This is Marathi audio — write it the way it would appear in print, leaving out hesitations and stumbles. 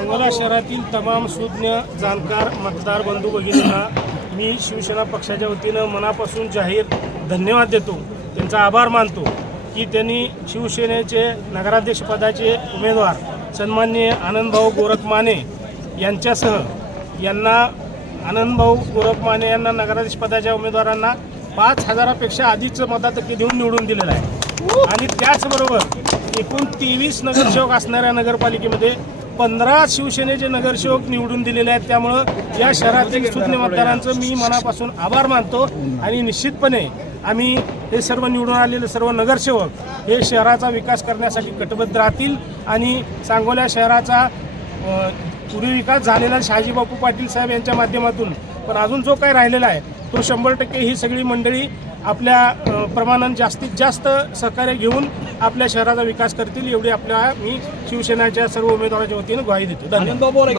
सांगोला शहरातील तमाम सुज्ञ जाणकार मतदार बंधू भगिनींना मी शिवसेना पक्षाच्या वतीनं मनापासून जाहीर धन्यवाद देतो, त्यांचा आभार मानतो की त्यांनी शिवसेनेचे नगराध्यक्षपदाचे उमेदवार सन्माननीय आनंदभाऊ गोरखमाने यांच्यासह आनंदभाऊ गोरखमाने यांना नगराध्यक्षपदाच्या उमेदवारांना 5,000पेक्षा अधिकचं मताधिक्य देऊन निवडून दिलेलं आहे। आणि त्याचबरोबर एकूण 23 नगरसेवक असणाऱ्या नगरपालिकेमध्ये 15 शिवसेनेचे नगरसेवक निवडून दिलेले आहेत। त्यामुळं या शहरातील सुज्ञ मतदारांचं मी मनापासून आभार मानतो आणि निश्चितपणे आम्ही हे सर्व निवडून आलेले सर्व नगरसेवक हे शहराचा विकास करण्यासाठी कटिबद्ध राहतील आणि सांगोला शहराचा पूर्वी विकास झालेला शहाजीबापू पाटील साहेब यांच्या माध्यमातून पण अजून जो काही राहिलेला आहे तो 100% ही सगळी मंडळी आपल्या प्रमाणात जास्तीत जास्त सहकार्य घेऊन आपल्या शहराचा विकास करतील एवढी मी शिवसेनेच्या सर्व उमेदवारांच्या वतीनं ग्वाही देतो। धन्यवाद।